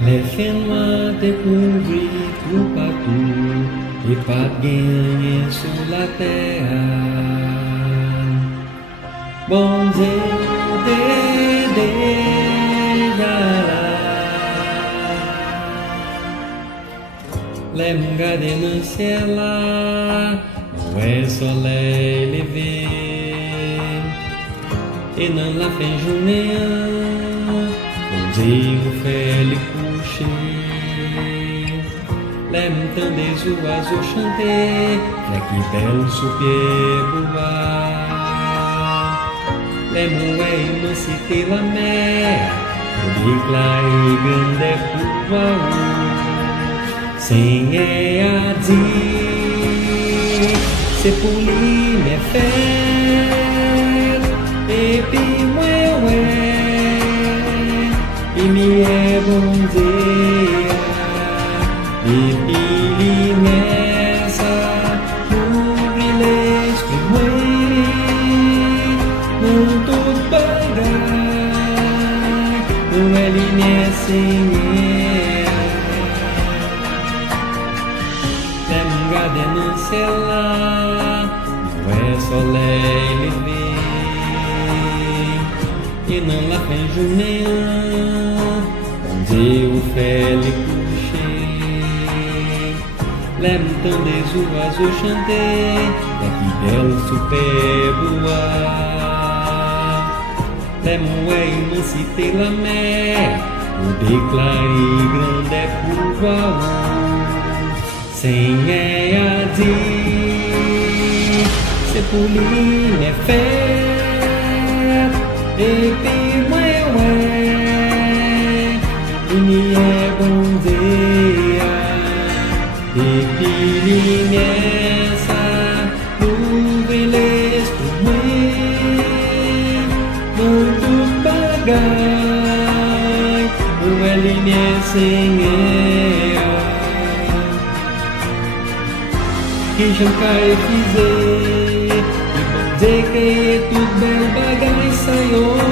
Laissez-moi découvrir tout partout et pas gagner sur la terre. Bon Dieu, t'es déjà là. L'aime garder le ciel là, où est le soleil levé. Et dans la fin journée, bon Dieu vous fait les coucher. L'aime tant des oiseaux chanter, la qui belle sous pied bois. L'aime ouais immensité la mer, pour déclarer grande pouvoir. Seigneur a dit, c'est pour lui mes fêtes, et puis moi ouais, il m'y est bon Dieu, et puis il m'est ça, ouvrir l'esprit moi, dans toute bagaille, où elle y m'est Seigneur. L'aime garder le ciel là, où est le soleil levé. Et dans la fin journée, bon Dieu vous fait les coucher. L'aime tant des oiseaux chanter, la qui belle souper boire. L'aime ouais immensité la mer, pour déclarer grande pouvoir. Seigneur a dit, c'est pour lui mes fêtes, et puis moi ouais, il m'y est bon Dieu, et puis il m'y ça, ouvrir l'esprit moi, dans toute bagaille, où elle y m'y Seigneur. Que j'aime caractériser, que bon Dieu que est toute belle bagaille saillot,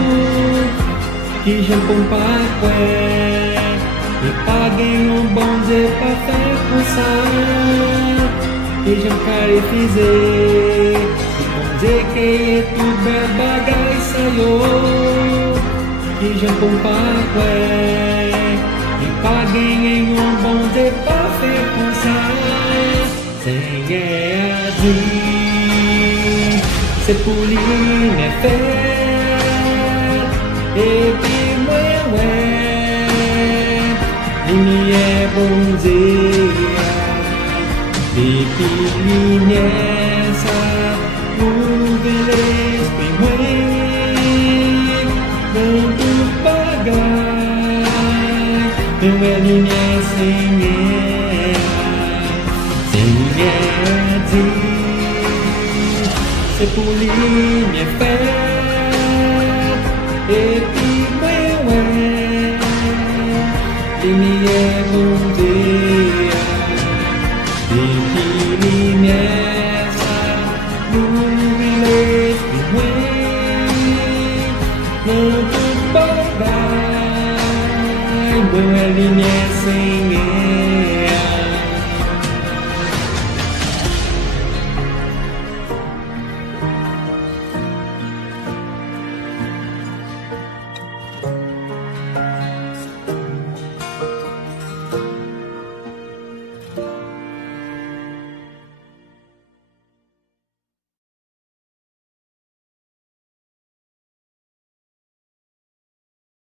que j'aime comparer, et pas gagner un bon Dieu pas faire pour ça, que j'aime caractériser, que bon Dieu que est toute belle bagaille saillot, que j'aime comparer, et pas gagner un bon Dieu pas faire pour ça. Seigneur a dit, c'est pour lui mes fêtes, et puis moi ouais, il m'y est bon Dieu, et puis il m'y est ça, ouvrir l'esprit moi, dans toute bagaille, mais ouais il m'y est Seigneur. Seigneur dit, c'est pour lui mes fêtes, et puis moi ouais, il m'y est bon Dieu, et puis il m'y est ça, ouvrir l'esprit moi, dans toute bagaille, moi il m'y est Seigneur.